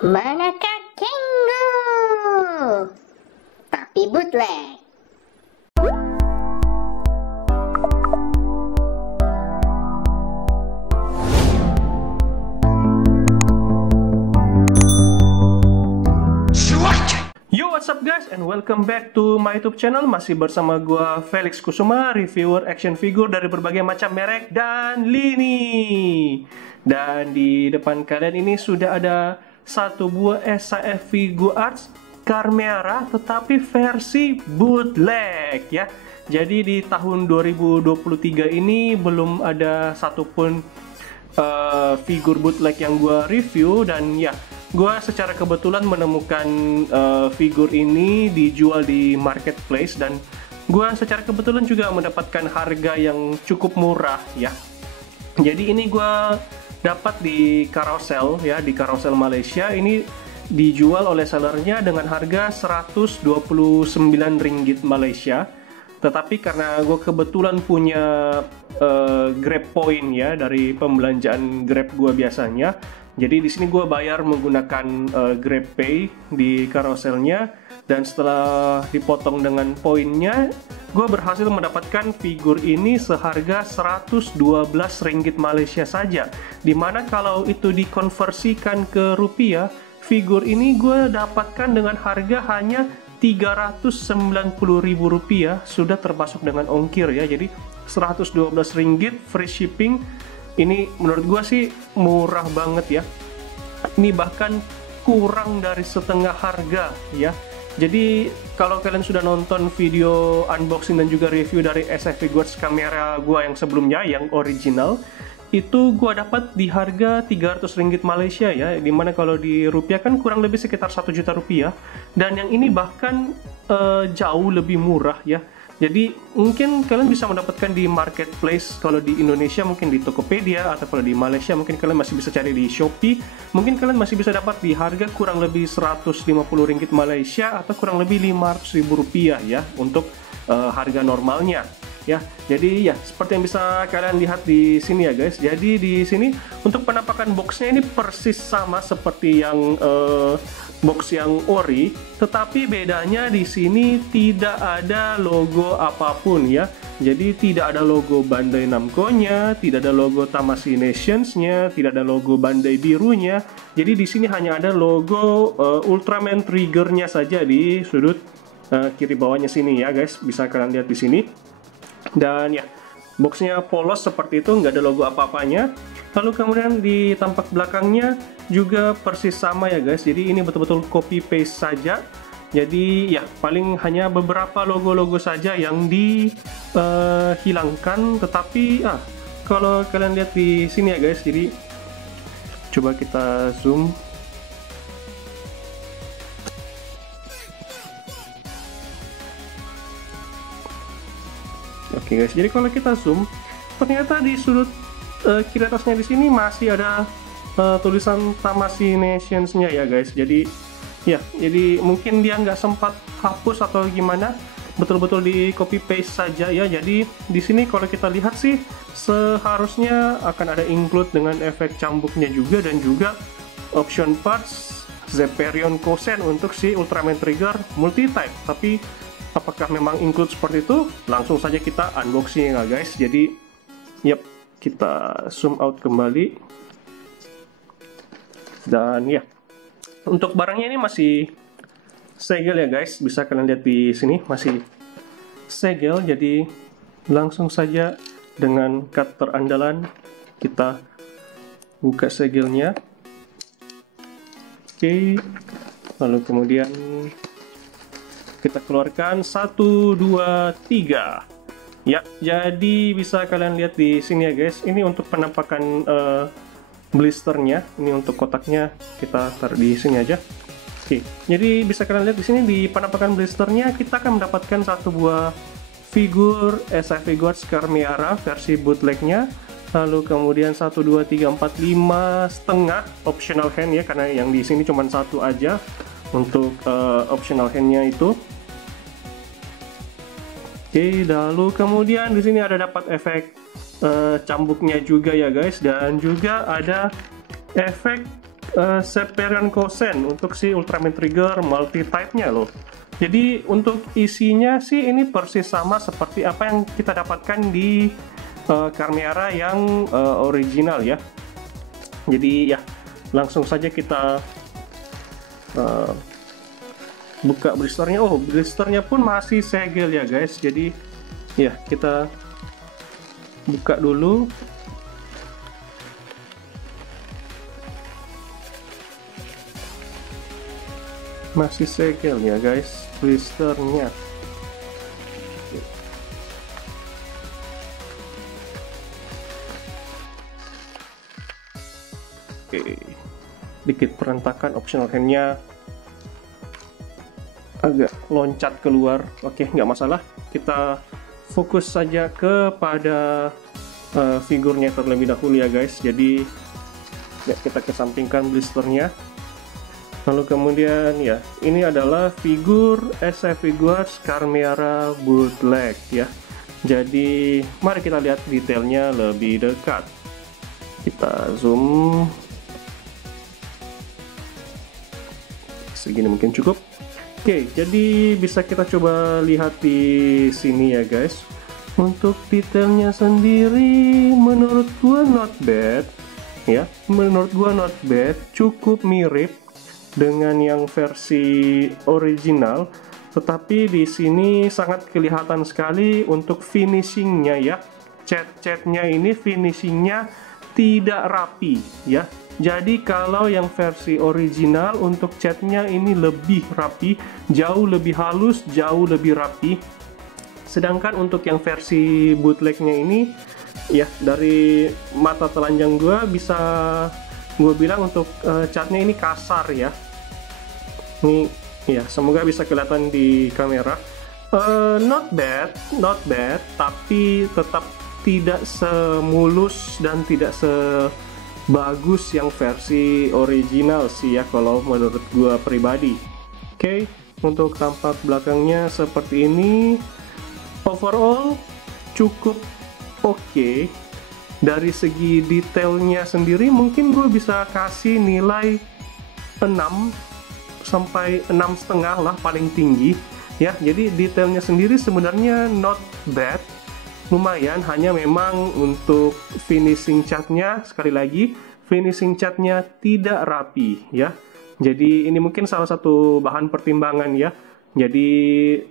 Manakah Kengo? Tapi bootleg. Yo, what's up guys, and welcome back to my YouTube channel. Masih bersama gua Felix Kusuma, reviewer action figure dari berbagai macam merek dan lini. Dan di depan kalian ini sudah ada satu buah SAF Figuarts Carmera, tetapi versi bootleg ya. Jadi di tahun 2023 ini belum ada satupun figur bootleg yang gua review, dan ya, gue secara kebetulan menemukan figur ini dijual di marketplace, dan gue secara kebetulan juga mendapatkan harga yang cukup murah ya. Jadi ini gue dapat di Carousel ya, di Carousel Malaysia. Ini dijual oleh sellernya dengan harga 129 ringgit Malaysia. Tetapi karena gue kebetulan punya Grab point ya dari pembelanjaan Grab gue biasanya, jadi di sini gue bayar menggunakan GrabPay di Carouselnya, dan setelah dipotong dengan poinnya, gue berhasil mendapatkan figur ini seharga 112 ringgit Malaysia saja. Dimana kalau itu dikonversikan ke rupiah, figur ini gue dapatkan dengan harga hanya 390.000 rupiah, sudah termasuk dengan ongkir ya. Jadi 112 ringgit free shipping. Ini menurut gua sih murah banget ya. Ini bahkan kurang dari setengah harga ya. Jadi kalau kalian sudah nonton video unboxing dan juga review dari SAF Figuarts Carmera gua yang sebelumnya, yang original, itu gua dapat di harga 300 ringgit Malaysia ya, dimana kalau di rupiah kan kurang lebih sekitar 1 juta rupiah, dan yang ini bahkan jauh lebih murah ya. Jadi mungkin kalian bisa mendapatkan di marketplace, kalau di Indonesia mungkin di Tokopedia, atau kalau di Malaysia mungkin kalian masih bisa cari di Shopee. Mungkin kalian masih bisa dapat di harga kurang lebih 150 ringgit Malaysia atau kurang lebih 500.000 rupiah ya untuk harga normalnya ya. Jadi ya, seperti yang bisa kalian lihat di sini ya guys. Jadi di sini untuk penampakan boxnya ini persis sama seperti yang box yang ori, tetapi bedanya di sini tidak ada logo apapun ya. Jadi tidak ada logo Bandai Namco-nya, tidak ada logo Tamashii Nations-nya, tidak ada logo Bandai birunya. Jadi di sini hanya ada logo Ultraman Trigger-nya saja di sudut kiri bawahnya sini ya guys. Bisa kalian lihat di sini. Dan ya, boxnya polos seperti itu, nggak ada logo apa-apanya. Lalu kemudian di tampak belakangnya juga persis sama ya guys. Jadi ini betul-betul copy paste saja. Jadi ya, paling hanya beberapa logo-logo saja yang dihilangkan. Tetapi kalau kalian lihat di sini ya guys, jadi coba kita zoom. Oke guys, jadi kalau kita zoom, ternyata di sudut kiri atasnya di sini masih ada tulisan Tamashii Nations-nya ya guys. Jadi ya, jadi mungkin dia nggak sempat hapus atau gimana, betul-betul di copy paste saja ya. Jadi di sini kalau kita lihat sih seharusnya akan ada include dengan efek cambuknya juga, dan juga option parts Zepherion Kosen untuk si Ultraman Trigger multi-type. Tapi apakah memang include seperti itu? Langsung saja kita unboxing ya guys. Jadi yep, kita zoom out kembali, dan ya, untuk barangnya ini masih segel ya guys. Bisa kalian lihat di sini masih segel. Jadi langsung saja dengan cutter andalan kita buka segelnya. Oke, lalu kemudian kita keluarkan 1, 2, 3 ya. Jadi bisa kalian lihat di sini ya guys, ini untuk penampakan blisternya. Ini untuk kotaknya kita taruh di sini aja. Oke, jadi bisa kalian lihat di sini di penampakan blisternya kita akan mendapatkan satu buah figur SAF Figuarts Carmera versi bootlegnya. Lalu kemudian 1, 2, 3, 4, 5 setengah optional hand ya, karena yang di sini cuma satu aja untuk optional handnya itu. Oke, lalu kemudian di sini ada dapat efek cambuknya juga ya guys, dan juga ada efek Seperion Kosen untuk si Ultraman Trigger multi type-nya loh. Jadi untuk isinya sih ini persis sama seperti apa yang kita dapatkan di Carmera yang original ya. Jadi ya langsung saja kita buka blisternya. Oh, blisternya pun masih segel ya guys. Jadi ya kita buka dulu. Masih segel ya guys blisternya. Oke, dikit perantakan, optional handnya agak loncat keluar. Oke, nggak masalah, kita fokus saja kepada figurnya terlebih dahulu ya guys. Jadi ya, kita kesampingkan blisternya. Lalu kemudian ya, ini adalah figur SF Figures Carmera bootleg ya. Jadi mari kita lihat detailnya lebih dekat. Kita zoom. Segini mungkin cukup. Oke, jadi bisa kita coba lihat di sini ya guys. Untuk detailnya sendiri menurut gua not bad ya. Menurut gua not bad, cukup mirip dengan yang versi original, tetapi di sini sangat kelihatan sekali untuk finishingnya ya. Cat-catnya ini finishingnya tidak rapi ya. Jadi kalau yang versi original untuk catnya ini lebih rapi, jauh lebih halus, jauh lebih rapi. Sedangkan untuk yang versi bootlegnya ini ya, dari mata telanjang gua bisa gue bilang untuk catnya ini kasar ya. Ini ya, semoga bisa kelihatan di kamera. Not bad, tapi tetap tidak semulus dan tidak sebagus yang versi original sih ya, kalau menurut gue pribadi. Oke, untuk tampak belakangnya seperti ini. Overall cukup oke. Dari segi detailnya sendiri mungkin gue bisa kasih nilai 6 sampai 6,5 lah paling tinggi ya. Jadi detailnya sendiri sebenarnya not bad, lumayan, hanya memang untuk finishing catnya, sekali lagi finishing catnya tidak rapi ya. Jadi ini mungkin salah satu bahan pertimbangan ya. Jadi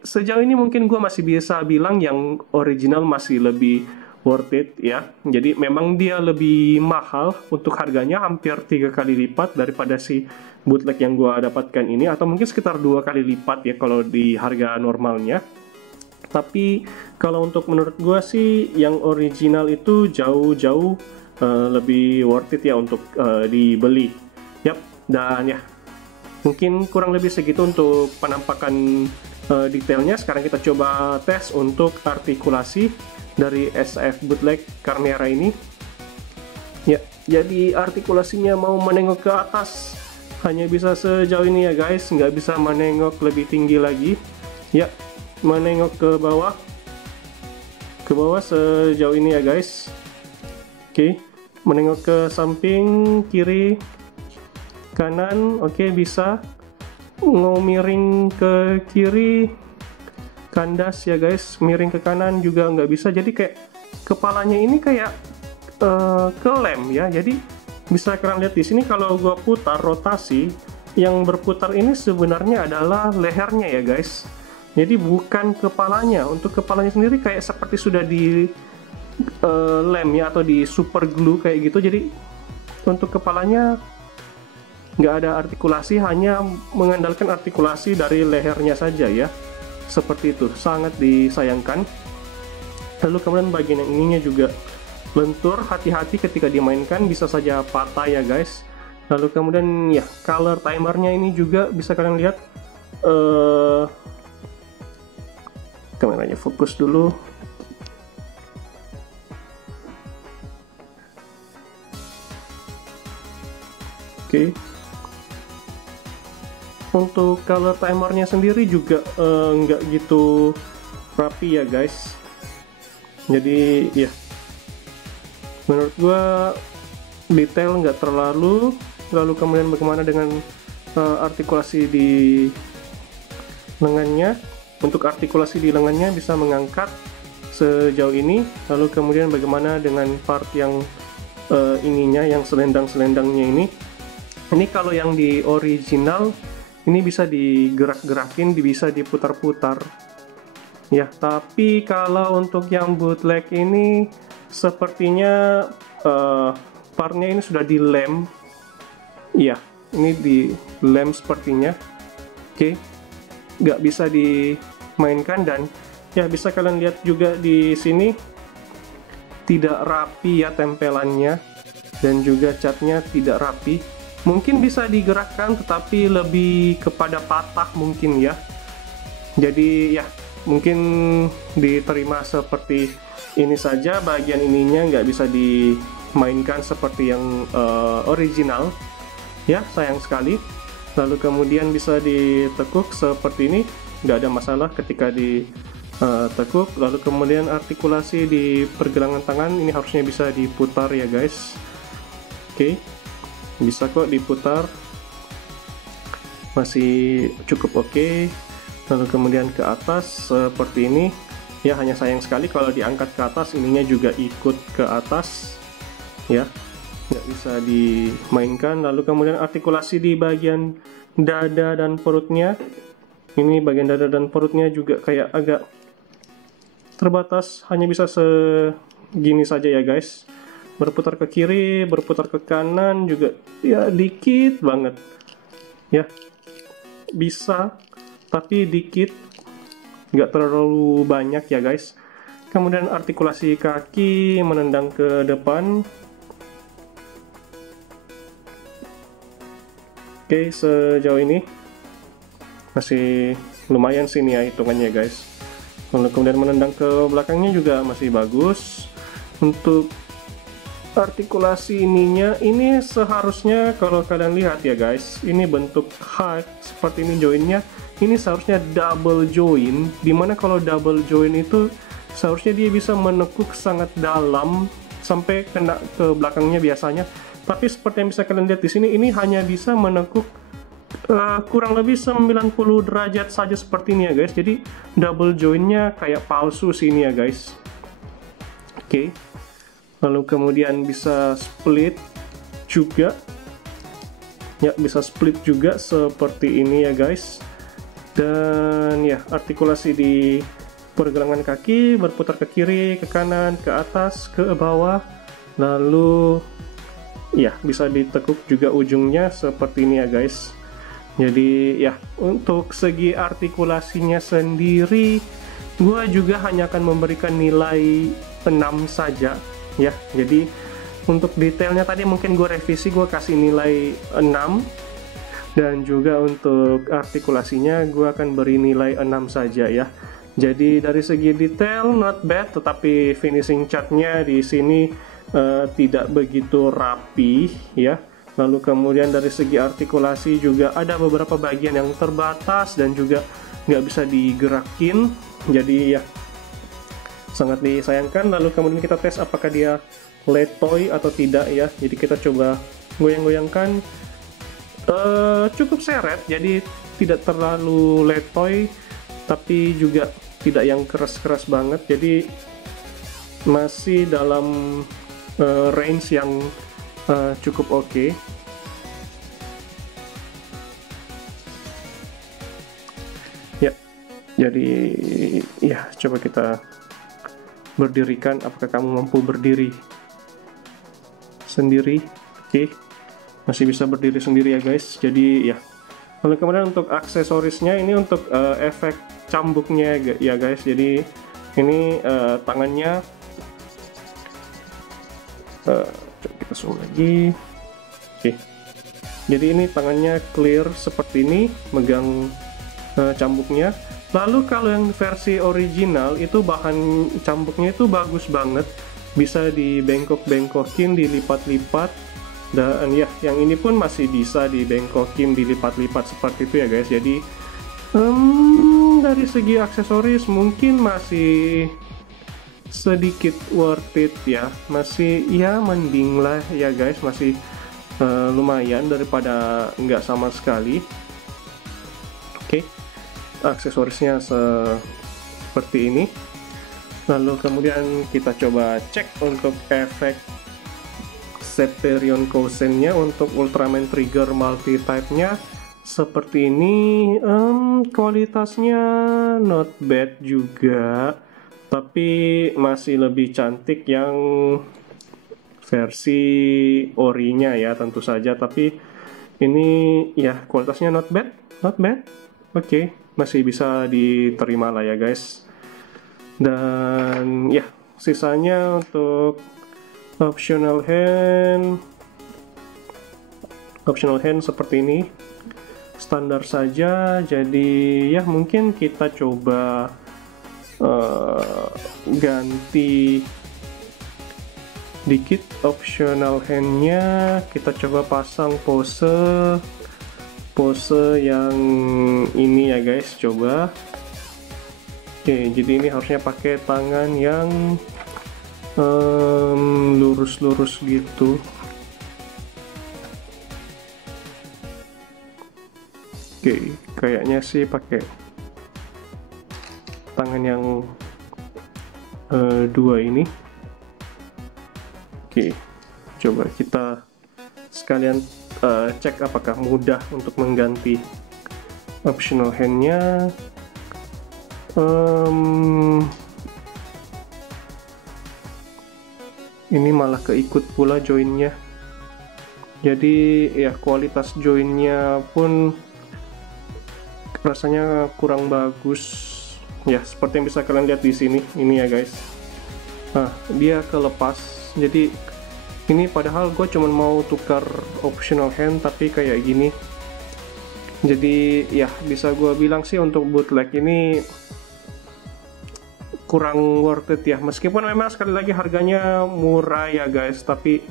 sejauh ini mungkin gue masih bisa bilang yang original masih lebih worth it ya. Jadi memang dia lebih mahal untuk harganya, hampir 3 kali lipat daripada si bootleg yang gua dapatkan ini, atau mungkin sekitar 2 kali lipat ya kalau di harga normalnya. Tapi kalau untuk menurut gua sih yang original itu jauh-jauh lebih worth it ya untuk dibeli. Yap, dan ya mungkin kurang lebih segitu untuk penampakan detailnya. Sekarang kita coba tes untuk artikulasi dari SF bootleg Carmera ini ya. Jadi artikulasinya mau menengok ke atas hanya bisa sejauh ini ya guys, nggak bisa menengok lebih tinggi lagi ya. Menengok ke bawah sejauh ini ya guys. Oke, menengok ke samping kiri kanan, oke, bisa. Mau miring ke kiri kandas ya guys, miring ke kanan juga nggak bisa. Jadi kayak kepalanya ini kayak ke lem ya. Jadi bisa kalian lihat di sini kalau gua putar rotasi, yang berputar ini sebenarnya adalah lehernya ya guys. Jadi bukan kepalanya. Untuk kepalanya sendiri kayak seperti sudah di lem ya, atau di super glue kayak gitu. Jadi untuk kepalanya nggak ada artikulasi, hanya mengandalkan artikulasi dari lehernya saja ya. Seperti itu, sangat disayangkan. Lalu kemudian bagian yang ininya juga lentur, hati-hati ketika dimainkan bisa saja patah ya guys. Lalu kemudian ya, color timernya ini juga bisa kalian lihat. Kameranya fokus dulu. Oke. Untuk color timernya sendiri juga nggak gitu rapi ya guys. Jadi ya, menurut gua detail nggak terlalu, lalu kemudian bagaimana dengan artikulasi di lengannya. Untuk artikulasi di lengannya bisa mengangkat sejauh ini, lalu kemudian bagaimana dengan part yang ininya, yang selendang-selendangnya ini. Ini kalau yang di original ini bisa digerak-gerakin, bisa diputar-putar ya, tapi kalau untuk yang bootleg ini sepertinya partnya ini sudah dilem ya, ini dilem sepertinya. Oke, nggak bisa dimainkan, dan ya bisa kalian lihat juga di sini tidak rapi ya tempelannya, dan juga catnya tidak rapi. Mungkin bisa digerakkan tetapi lebih kepada patah mungkin ya. Jadi ya mungkin diterima seperti ini saja, bagian ininya nggak bisa dimainkan seperti yang original ya, sayang sekali. Lalu kemudian bisa ditekuk seperti ini, nggak ada masalah ketika ditekuk. Lalu kemudian artikulasi di pergelangan tangan ini harusnya bisa diputar ya guys. Oke, bisa kok diputar, masih cukup oke. Lalu kemudian ke atas seperti ini ya, hanya sayang sekali kalau diangkat ke atas ininya juga ikut ke atas ya, nggak bisa dimainkan. Lalu kemudian artikulasi di bagian dada dan perutnya, ini bagian dada dan perutnya juga kayak agak terbatas, hanya bisa segini saja ya guys. Berputar ke kiri, berputar ke kanan juga ya dikit banget ya, bisa tapi dikit, nggak terlalu banyak ya guys. Kemudian artikulasi kaki menendang ke depan. Oke, sejauh ini masih lumayan sini ya hitungannya guys. Lalu kemudian menendang ke belakangnya juga masih bagus. Untuk artikulasi ininya, ini seharusnya kalau kalian lihat ya guys, ini bentuk hak seperti ini joinnya, ini seharusnya double join, dimana kalau double join itu seharusnya dia bisa menekuk sangat dalam sampai kena ke belakangnya biasanya, tapi seperti yang bisa kalian lihat di sini, ini hanya bisa menekuk kurang lebih 90 derajat saja seperti ini ya guys. Jadi double joinnya kayak palsu sini ya guys. Oke. Lalu kemudian bisa split juga ya, bisa split juga seperti ini ya guys. Dan ya artikulasi di pergelangan kaki berputar ke kiri, ke kanan, ke atas, ke bawah, lalu ya bisa ditekuk juga ujungnya seperti ini ya guys. Jadi ya untuk segi artikulasinya sendiri gua juga hanya akan memberikan nilai 6 saja ya. Jadi untuk detailnya tadi mungkin gue revisi, gue kasih nilai 6, dan juga untuk artikulasinya gue akan beri nilai 6 saja ya. Jadi dari segi detail not bad, tetapi finishing catnya di sini tidak begitu rapi ya. Lalu kemudian dari segi artikulasi juga ada beberapa bagian yang terbatas dan juga nggak bisa digerakin, jadi ya sangat disayangkan. Lalu kemudian kita tes apakah dia letoy atau tidak ya. Jadi kita coba goyang-goyangkan, cukup seret, jadi tidak terlalu letoy tapi juga tidak yang keras-keras banget, jadi masih dalam range yang cukup oke. Ya, jadi ya coba kita berdirikan, apakah kamu mampu berdiri sendiri? Oke, masih bisa berdiri sendiri ya guys. Jadi ya, lalu kemudian untuk aksesorisnya ini untuk efek cambuknya ya guys. Jadi ini tangannya, coba kita zoom lagi. Oke, jadi ini tangannya clear seperti ini, megang cambuknya. Lalu kalau yang versi original itu bahan cambuknya itu bagus banget, bisa dibengkok-bengkokin, dilipat-lipat, dan ya yang ini pun masih bisa dibengkokin, dilipat-lipat seperti itu ya guys. Jadi dari segi aksesoris mungkin masih sedikit worth it ya, masih ya mending lah ya guys, masih lumayan daripada nggak sama sekali. Oke, aksesorisnya seperti ini. Lalu kemudian kita coba cek untuk efek Seperion Cousin-nya untuk Ultraman Trigger multi-type-nya seperti ini. Kualitasnya not bad juga, tapi masih lebih cantik yang versi orinya ya tentu saja. Tapi ini ya kualitasnya not bad. Oke, masih bisa diterima lah ya guys. Dan ya sisanya untuk optional hand seperti ini, standar saja. Jadi ya mungkin kita coba ganti dikit optional handnya. Kita coba pasang pose yang ini ya guys, coba. Oke, jadi ini harusnya pakai tangan yang lurus-lurus gitu. Oke, kayaknya sih pakai tangan yang dua ini. Oke, coba kita sekalian cek apakah mudah untuk mengganti optional handnya. Ini malah keikut pula joinnya. Jadi ya kualitas joinnya pun rasanya kurang bagus. Ya seperti yang bisa kalian lihat di sini. Ini ya guys. Nah, dia kelepas. Jadi ini padahal gue cuma mau tukar optional hand tapi kayak gini. Jadi ya bisa gue bilang sih untuk bootleg ini kurang worth it ya, meskipun memang sekali lagi harganya murah ya guys, tapi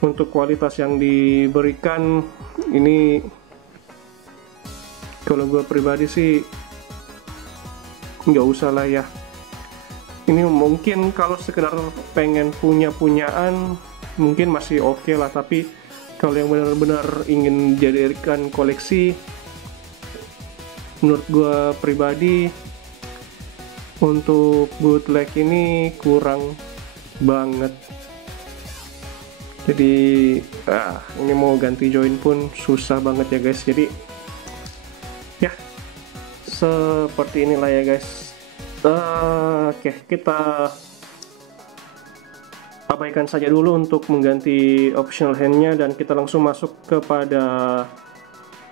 untuk kualitas yang diberikan ini kalau gue pribadi sih nggak usah lah ya. Ini mungkin kalau sekedar pengen punyaan mungkin masih oke lah, tapi kalau yang benar-benar ingin jadikan koleksi, menurut gue pribadi untuk bootleg ini kurang banget. Jadi ini mau ganti join pun susah banget ya guys. Jadi ya seperti inilah ya guys. Oke, kita abaikan saja dulu untuk mengganti optional handnya dan kita langsung masuk kepada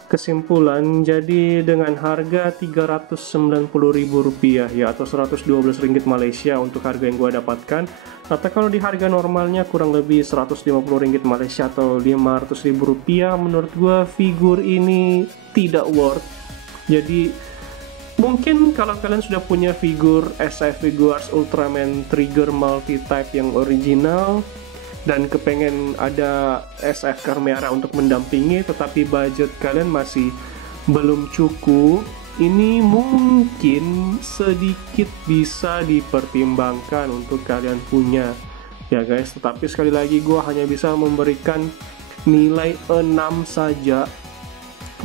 kesimpulan. Jadi dengan harga Rp390.000 ya, atau 112 ringgit Malaysia untuk harga yang gua dapatkan, atau kalau di harga normalnya kurang lebih 150 ringgit Malaysia atau Rp500.000, menurut gua figur ini tidak worth. Jadi mungkin kalau kalian sudah punya figur SF Figuarts Ultraman Trigger multi-type yang original dan kepengen ada SF Carmeara untuk mendampingi, tetapi budget kalian masih belum cukup, ini mungkin sedikit bisa dipertimbangkan untuk kalian punya ya guys. Tetapi sekali lagi gue hanya bisa memberikan nilai 6 saja.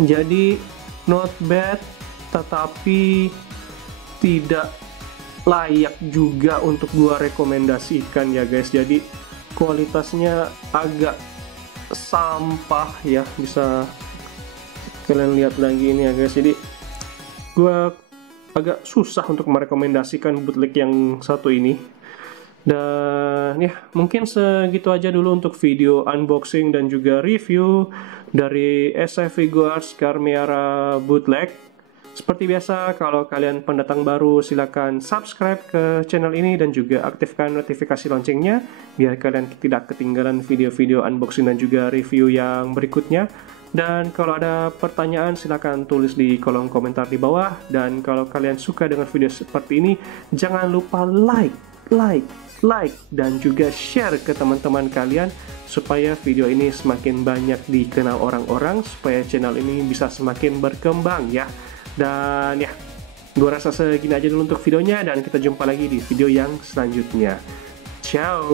Jadi not bad, tetapi tidak layak juga untuk gue rekomendasikan ya guys. Jadi kualitasnya agak sampah ya, bisa kalian lihat lagi ini ya guys. Jadi gue agak susah untuk merekomendasikan bootleg yang satu ini. Dan ya mungkin segitu aja dulu untuk video unboxing dan juga review dari SF Figuarts Carmeara bootleg. Seperti biasa, kalau kalian pendatang baru silahkan subscribe ke channel ini dan juga aktifkan notifikasi loncengnya biar kalian tidak ketinggalan video-video unboxing dan juga review yang berikutnya. Dan kalau ada pertanyaan silahkan tulis di kolom komentar di bawah. Dan kalau kalian suka dengan video seperti ini, jangan lupa like dan juga share ke teman-teman kalian supaya video ini semakin banyak dikenal orang-orang, supaya channel ini bisa semakin berkembang ya. Dan ya, gue rasa segini aja dulu untuk videonya, dan kita jumpa lagi di video yang selanjutnya. Ciao.